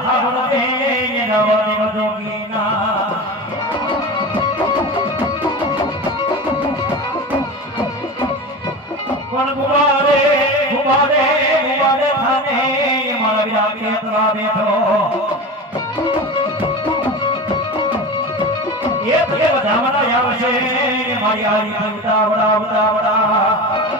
હાવડે નવદેવ જોગીના પણ ગુવારે ગુવારે ગુવારે થાને મારા વિરા કેતરા બેઠો એ બધામાં આવશે મારી આરી કવિતા વડા વડા વડા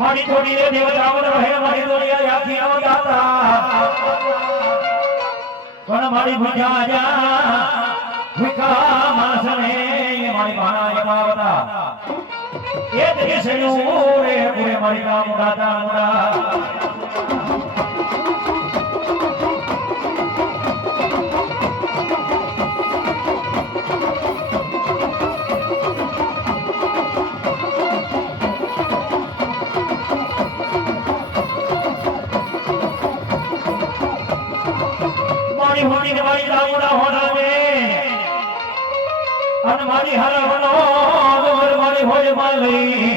મારી થોડી રે દેવતાઓ રહે મારી દોડિયા યાથી આવતા પણ મારી ભૂજા જા ભૂખા માણસને મારી ભાણા જમાવતા એ દેશનું રે પૂરે મારી કામ ગાતા મુડા હોની ને મારી દામડા હોડાવે અને મારી હરવનો દોર મારી હોજે માલી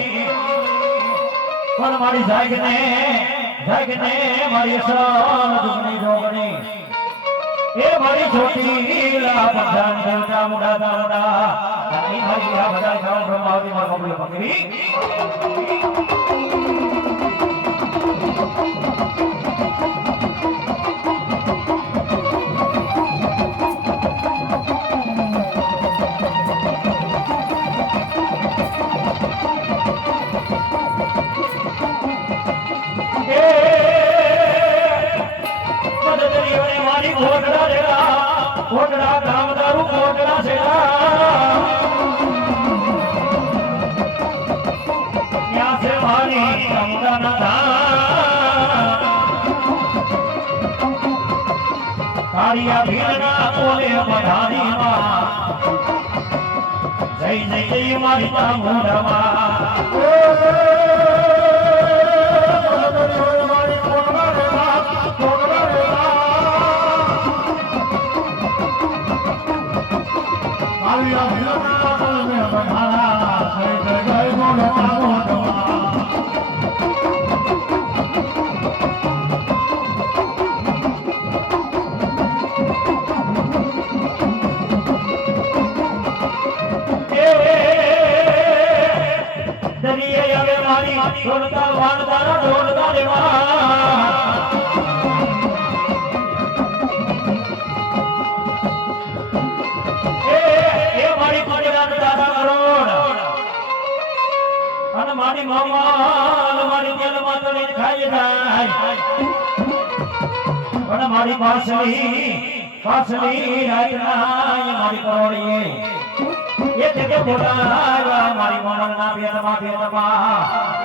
પણ મારી જાગને મારી સરામ દુગની જોગણી એ મારી છોટી લા પઠાણ દેવતા મુડા દામડા અને મારી આ બધા ગામ બ્રહ્માવતી માં કબૂલ પકડી કોટડા કામદારું કોટડા છેડા ત્યાં છે મારી કામદાના ધામ કાળિયા ભીલના કોલે બધારીમાં જય જય જય મારી ચામુંડામાં ઢોલતા વાળતા ઢોલતા દેવા એ મારી કોડીના દાદા કરોડ અને મારી મામા મારી તેલ માતને ખાઈ જાય પણ મારી પાસલી રાતના મારી કરોડીએ એ જગે બોલાવા મારી મોણના ભેદમાં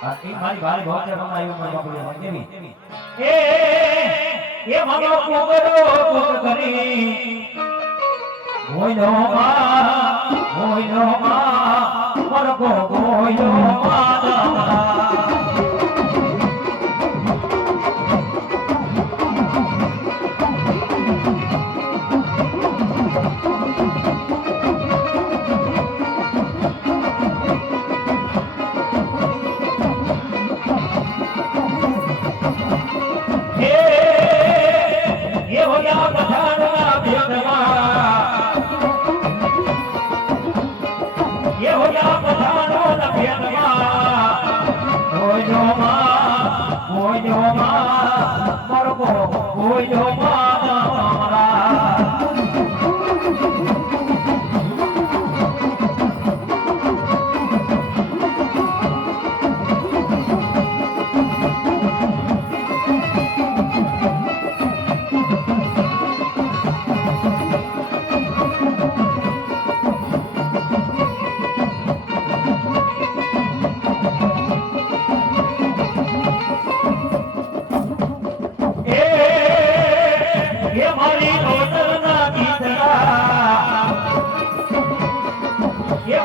આથી મારી ભાઈ ભોજે બનાવ્યું મારી બાપુએ કેવી એ મારો કોગરો કોગ કરી હોયનો માં મરકો ગોયો માદા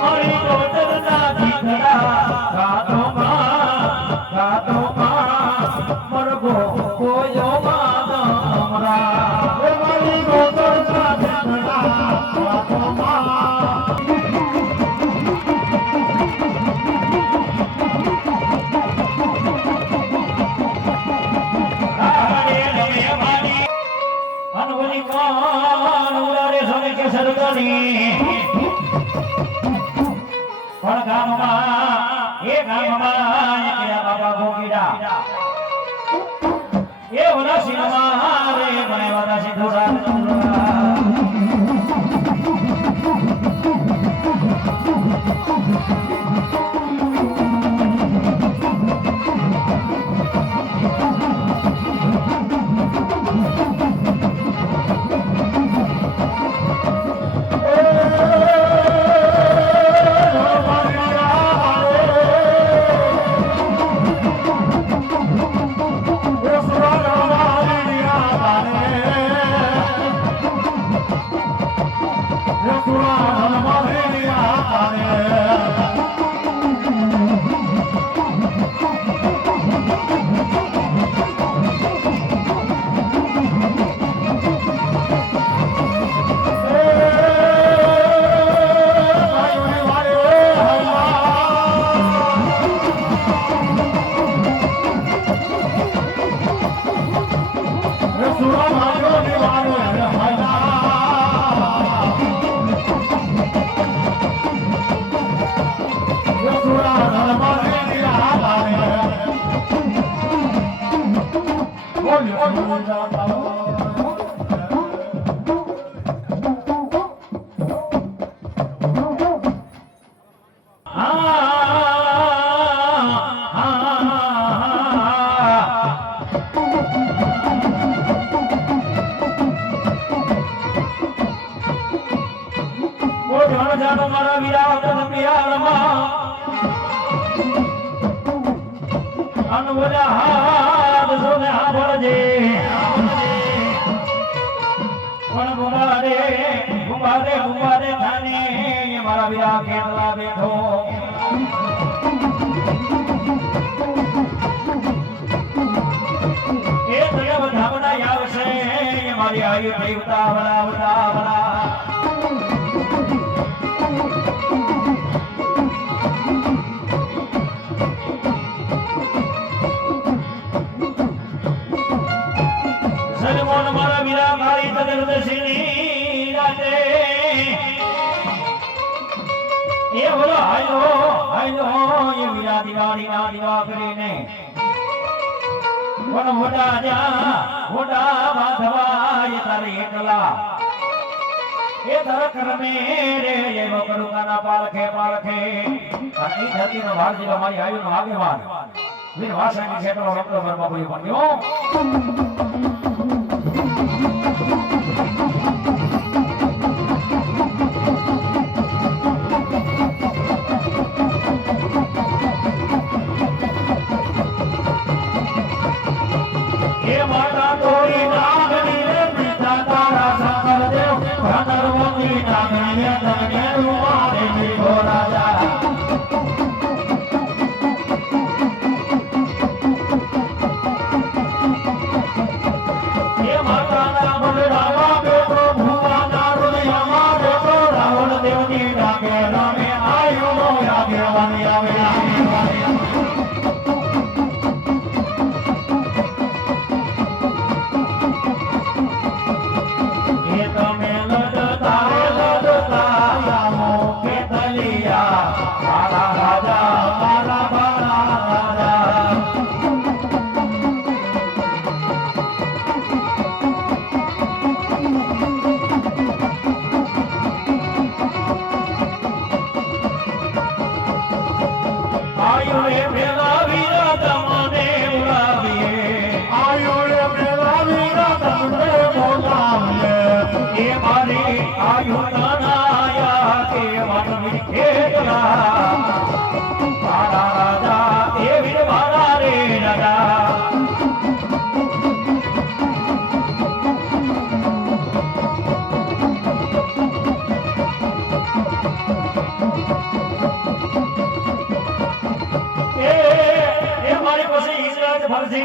મારી ગોતરના દીકરા ગાતો માં મરગો કોયો માં નમરા એ મારી ગોતરના દીકરા ગાતો માં અનવરી કોણ ઉડાડે સમે કે સરગની પણ ગામમાં એ બાબા ગોગીડા એ ઓલા સિનેમા રે મને વાદા સિધુરા મારા વિરાટ પિયાળમાં અનવરા હાથ જોને સાંભળજે પણ ગુમાડે થાને મારા વિરા કેટલા બેઠો એ તને વધાવડા આવશે મારી આયુ દેવતા વડા સલમોન મારા વીરા મારી તદરદશીની રાતે એ બોલો હાલો એ વીરા દિવાળી ના દીવા કરીને પણ મોટા માધવા એ તારે એકલા એ તારા કર્મે રે એવો કરુકાના પાલખે અને ઈ ધરતીનો ભારતીનો મારી આયુનો આગેવાન વીર વાસણની ક્ષેત્રો રમતો વર્મા બોલી બન્યો એ માતા તોરી નાગની રે પિતા તારા શંકર દેવ ધનર્વતી નાગની તમને રૂમારે જીવો રાજા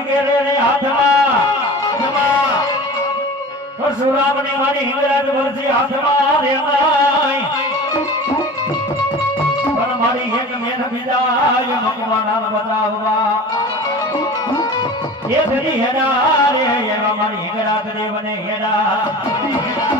ગેરે ને હાથમાં પરશુરામની મારી હિંગરાજ વર્ષી હાથમાં રે માય પણ મારી એક મેન વિદાય મકવાના બતાવવા એ ધરી હેરા રે એવા મારી હિંગરાજ દેવને હેરા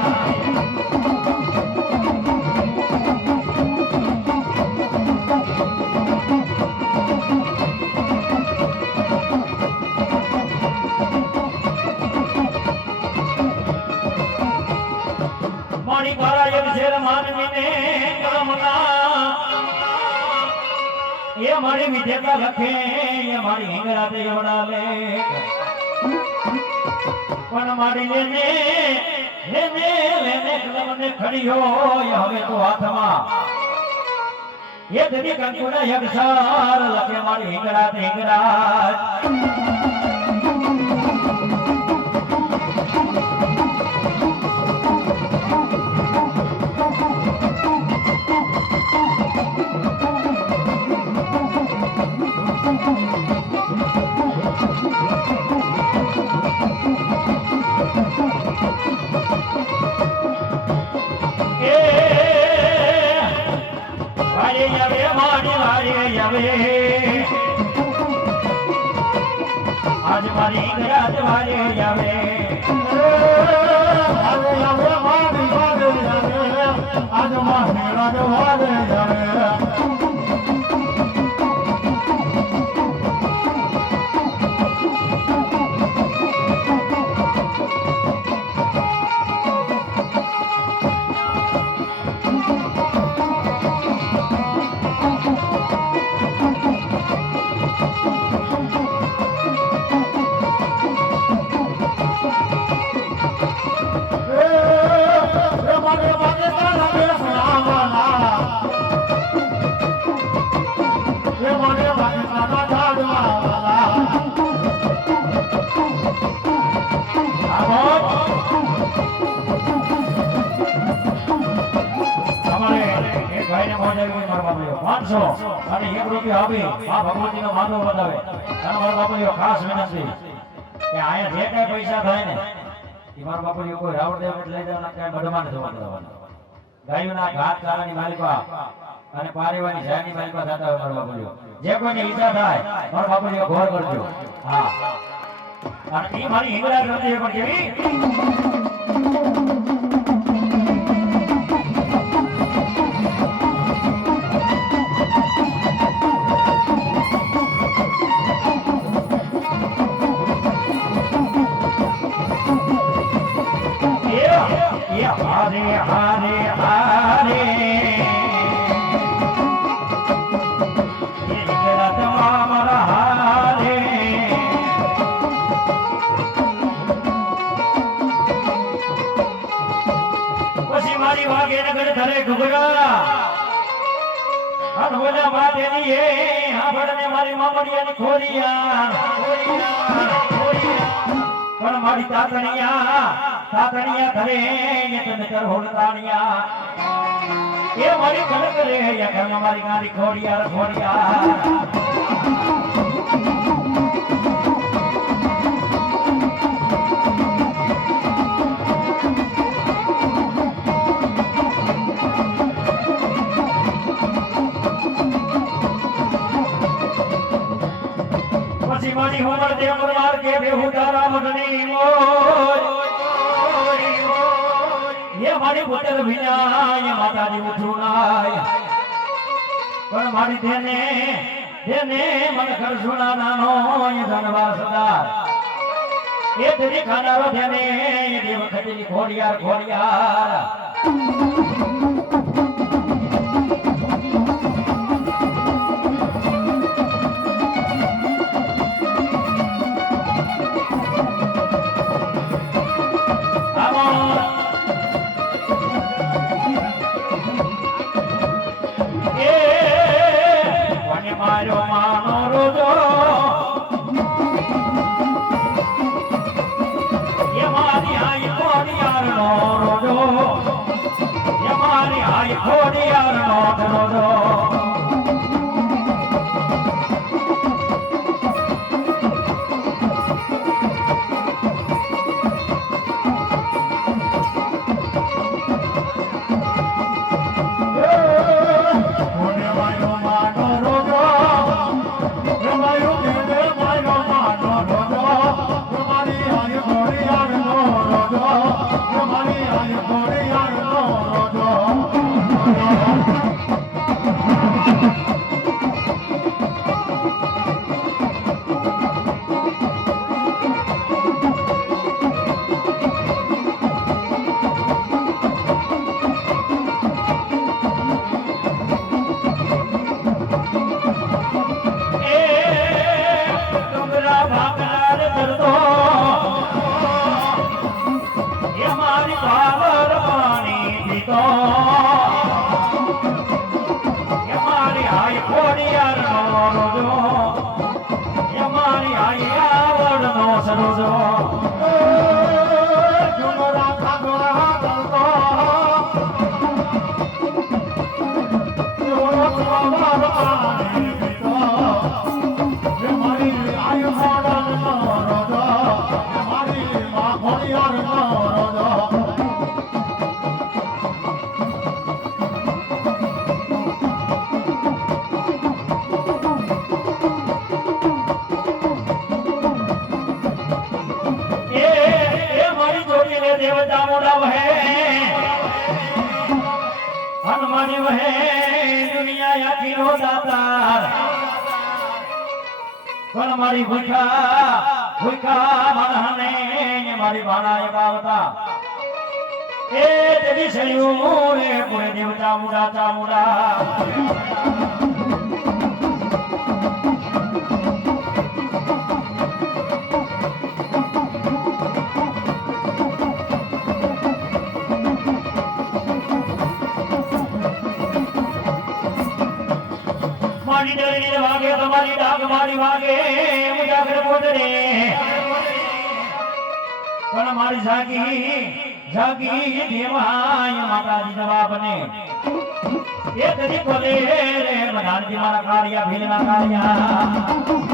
મારી મારા એક શેર માનવીને કલમના એ મારી વિધેતા લખે એ મારી હિંગરા દેવડા લે પણ મારી લેને કલમને ખડી હોય હવે તો હાથમાં એ દરી કંકુના યક્ષાર લખે મારી હિંગરા હિંગરા आज मारी राज वाले जावे आज मारी राज वाले जावे ખાસ વિનંતી કે આયા જે કઈ પૈસા થાય ને એ મારા બાપુ કોઈ રાવણદેવ લઈ જવાના કઈ બડમાન જવા દેવાના ગાયોના ઘાટ ચારાની માલિકા અને પારેવાની જાની માલિકા થતા હોય મારા બાપુ જે કોઈની ઈચ્છા થાય મારા બાપુ ઘોર કરજો હા અને એ મારી હિંગળા કરતી પણ કેવી Hare Hare Hare Hare Hare પછી મારી વાગે નગર ધરે ઘુઘરા હનવલા માતેની એ હાબડને મારી મામડિયાની ખોરિયા પણ મારી તાતણિયા ધરે ને તને કરહોડતાણિયા એ મારી ઘર કરે યા ઘરમાં મારી ગાડી ખોડિયા પછી મારી હોમર દે અમરવાર કે બેહુ તારા મગની મોર ये मारी बुटर भिनाय माताजी उठुनाय पण मारी देने मन कर सुना नानो ये धनवा सदार ये तेरी खानारो देने ये देव खटीली खोड़ियार मारो मानो रोजो ये मारी आई खोड़ियार नो रोजो ये मारी आई खोड़ियार नो रोजो મારી પાવર પાણી પીતો એ મારી આઈ ખોડિયાર નો રોજો એ મારી આઈ આવડ નો સરોજો જુમરા ખાગોરા કરતો પાવર પાણી પીતો એ મારી આઈ આવડ નો રોજો એ મારી માં ખોડિયાર નો રોજો देवता मोड़ा वह हनुमान वह दुनिया या किरो दातार पण मारी भूखा भूखा मनहने मारी भाना ये बावता ए तेरी सयू रे पूरे देवता मुड़ा चामुड़ा મારી ડરીને વાગે તમારી ડાક મારી વાગે મુજાગર પોતરે પણ મારી જાગી જાગી દેવાય માતાજી જવાબને એ તરી કોલે રે મનાજી મારા કાર્યા ભીલના કાર્યા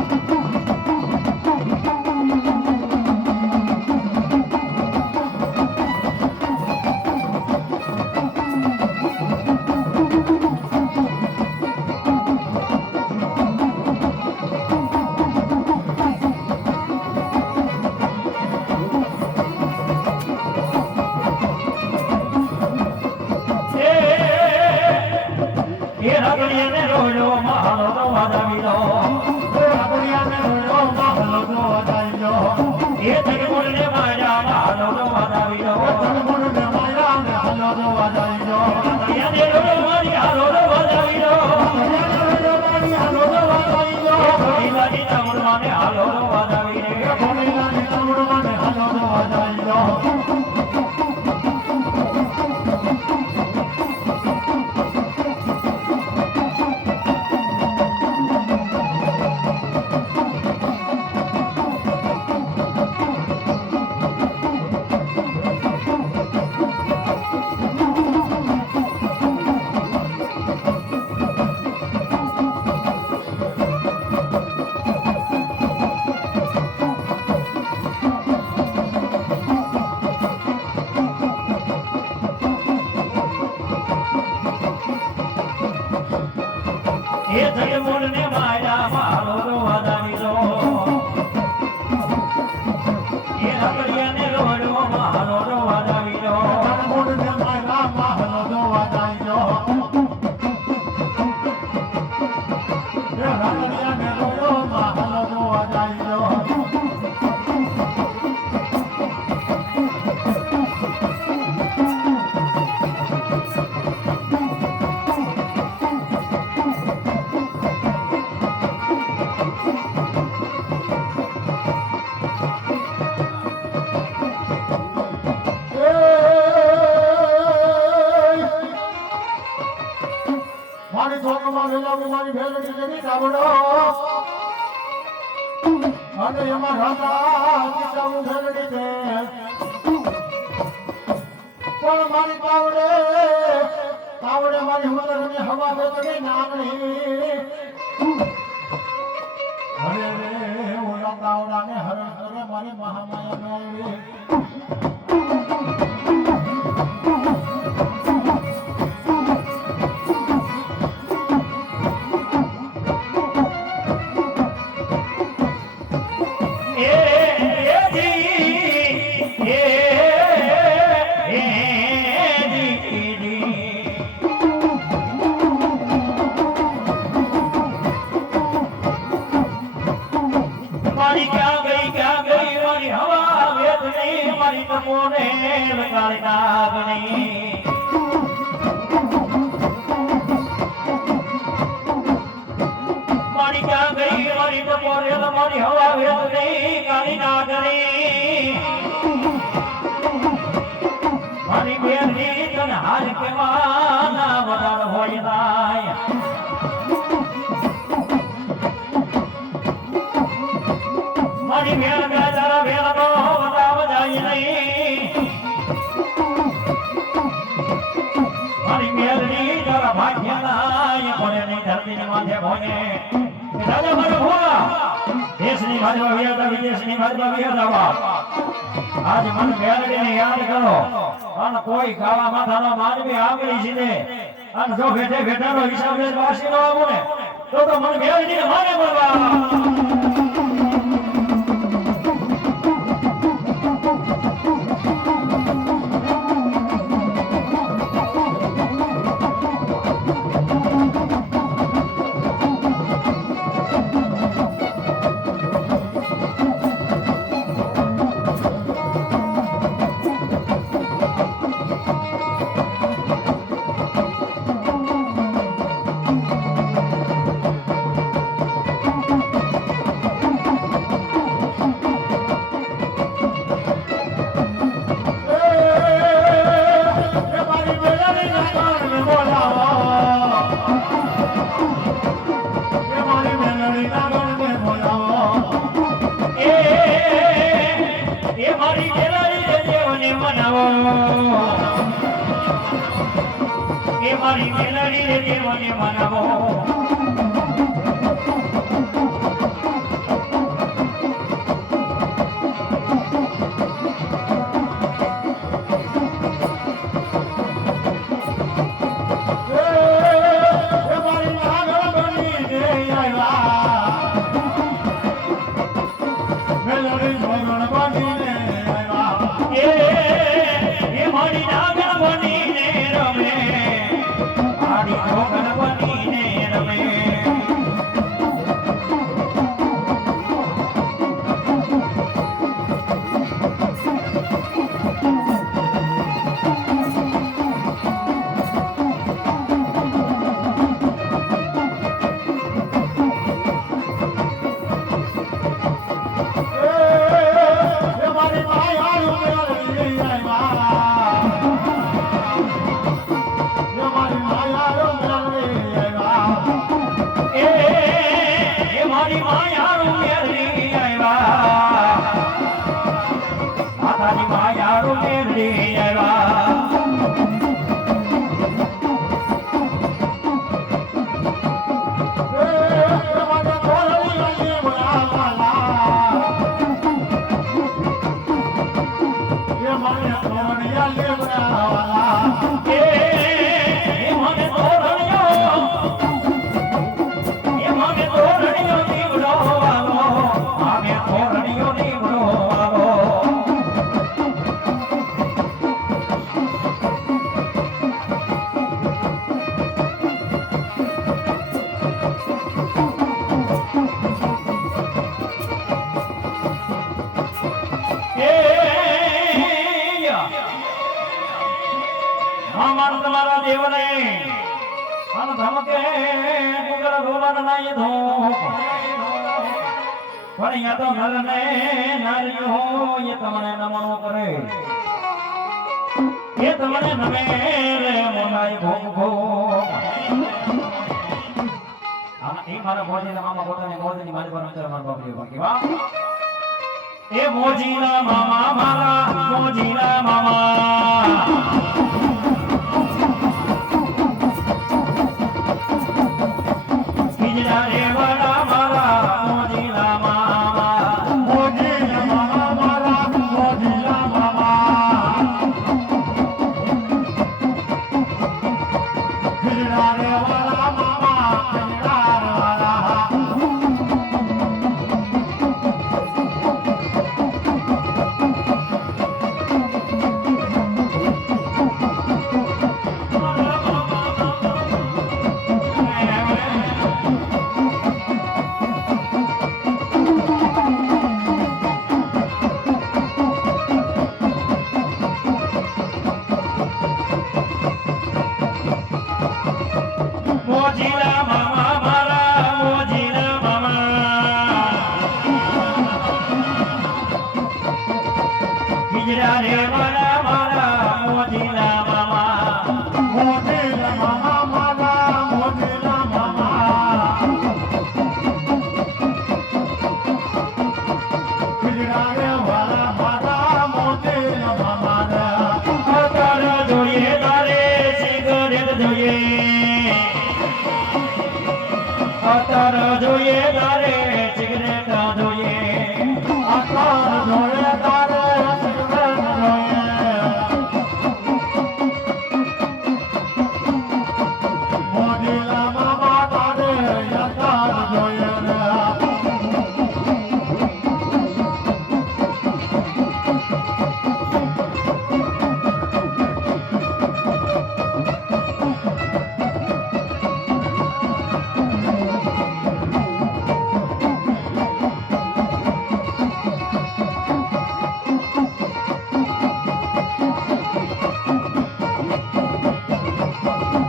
માથે ભોને રાજા મારો ભોળા દેશની ભાજમાં વિયાતા વિદેશની ભાજમાં વિયાતા આજ મન મેળવીને યાદ કરો અને કોઈ કાળા માથાનો માનવી આંગળી સીધે અને જો બેઠે બેઠાનો હિસાબ લે વાસી નો આવો ને તો મન મેળવીને માને બોલવા મારી મેલડી રે દેવને મનાવો તમારા દેવને અન ધમકે કુગર રોલન નાય ધો પણ યા તો નરને નારિયો એ તમને નમણો કરે એ તમને નમે રે મોનાય ભોગો આ એ મારા મોજીના મામા પોતાને મોજની મારી પર અંતર માર બાપરી બાકી વા એ મોજીના મામા મારા મોજીના મામા આકાર જોઈએ તારે સિગરેટ જોઈએ આકાર જોઈએ તારે સિગરેટ જોઈએ મોજીલા મામા તારે આકાર જોઈએ રે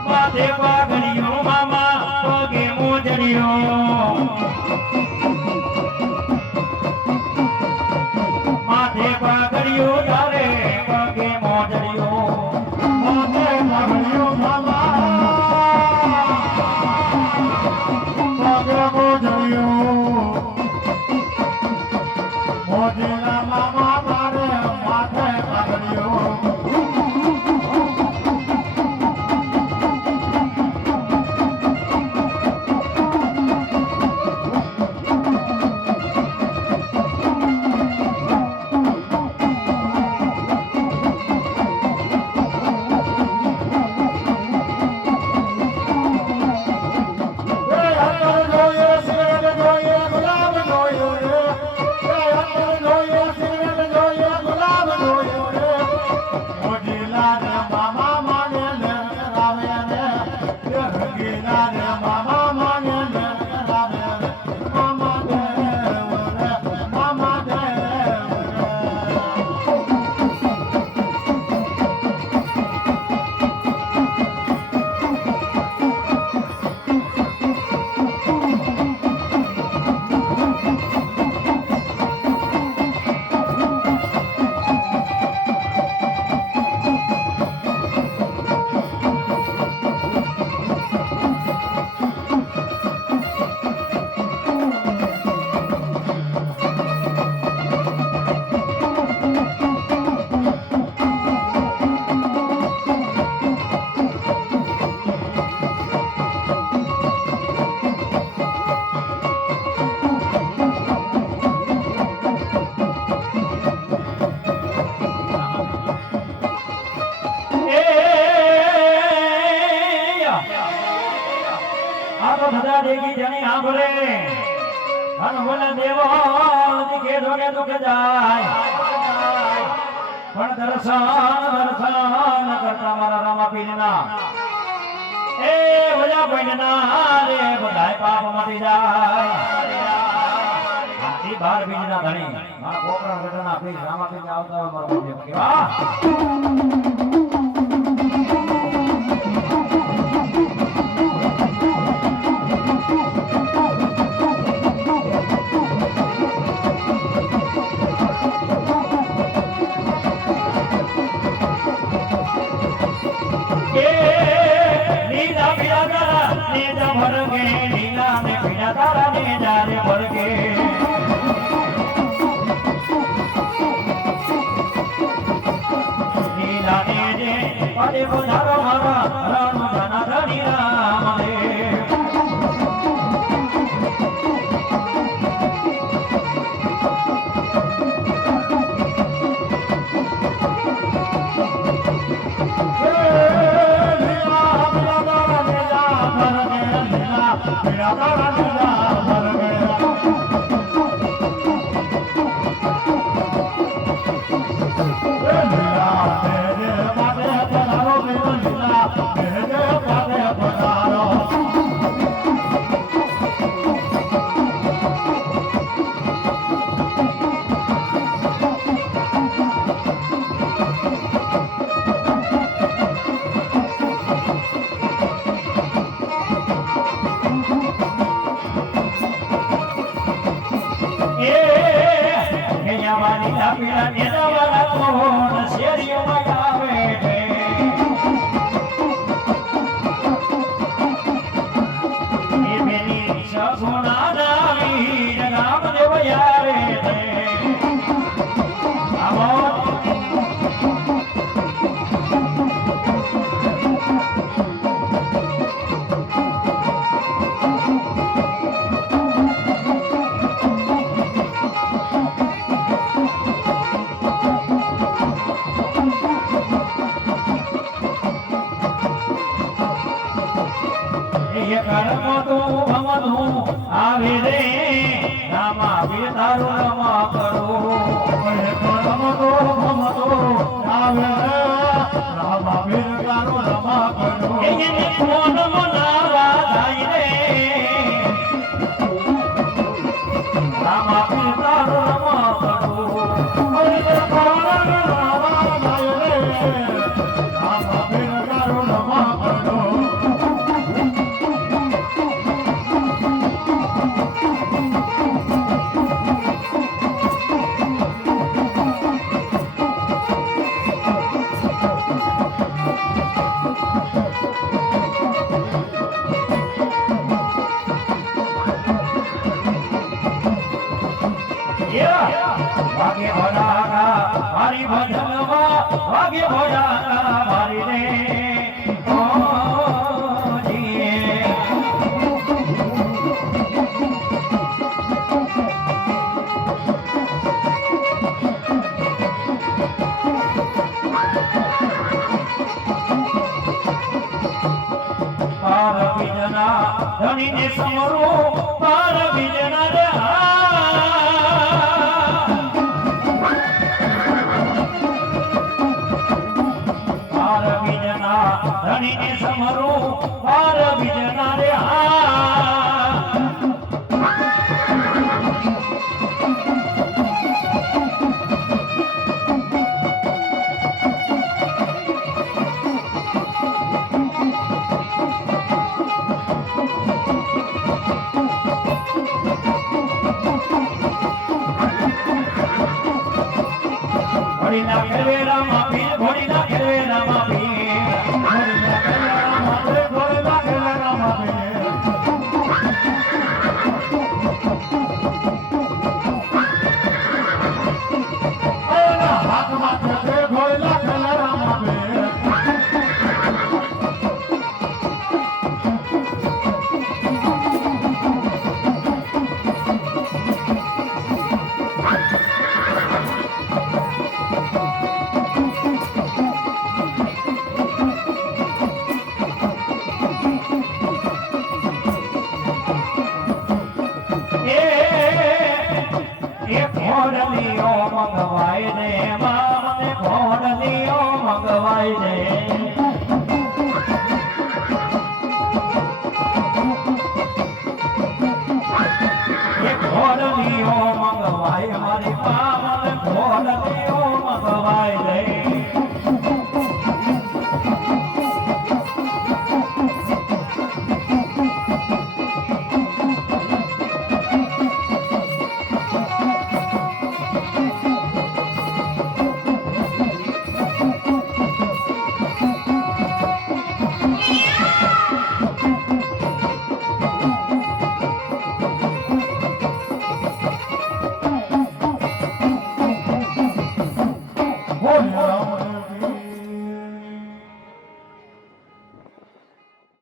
માથે પાઘડીઓ મામા પગે મોજડીઓ માથે પાઘડીઓ તારે પગે મોજડીઓ માથે પાઘડીઓ મામા પગે મોજડીઓ મોજીલા મામા તારે માથે પાઘડીઓ આ બધા દેખી જણી આંભળે અન બોલે દેવો દીકે ધોકે દુખ જાય પણ દર્શન કરતા મારા રામા પીરના એ વજા પૈના રે બધાય પાપ મટી જાય ઈ બાર બીજના ધણી મારા કોકરા ગઢના પીર રામા પીર આવતા હોય મારો દેવ કેવા ભરગે લીલા ને પીડા તારા ને જારે ભરગે લીલા ને જે પદે પધારો મારા રણ જના ધણી રામ રે એ કર્મ તું ભમતું આવે રે રામા વીર તારું રમા કરું રમતો આવે રામા વીર તારો રમા કરો એને કોણ મનાવા જાય રે રામા વીર તારું રમા કરું રામા વીર તારો રમા કરો વાગે ભોળાના મારી ભજનમાં વાગે ભોળાના મારી રે ઓ જીએ પાર બીજના ધણીને સમરો પાર બીજના રે ધણીને સમરો પાર બીજના રે ઘોડીના ખેરવે રામા પીર ઘોડીના ખેરવે રામા પીર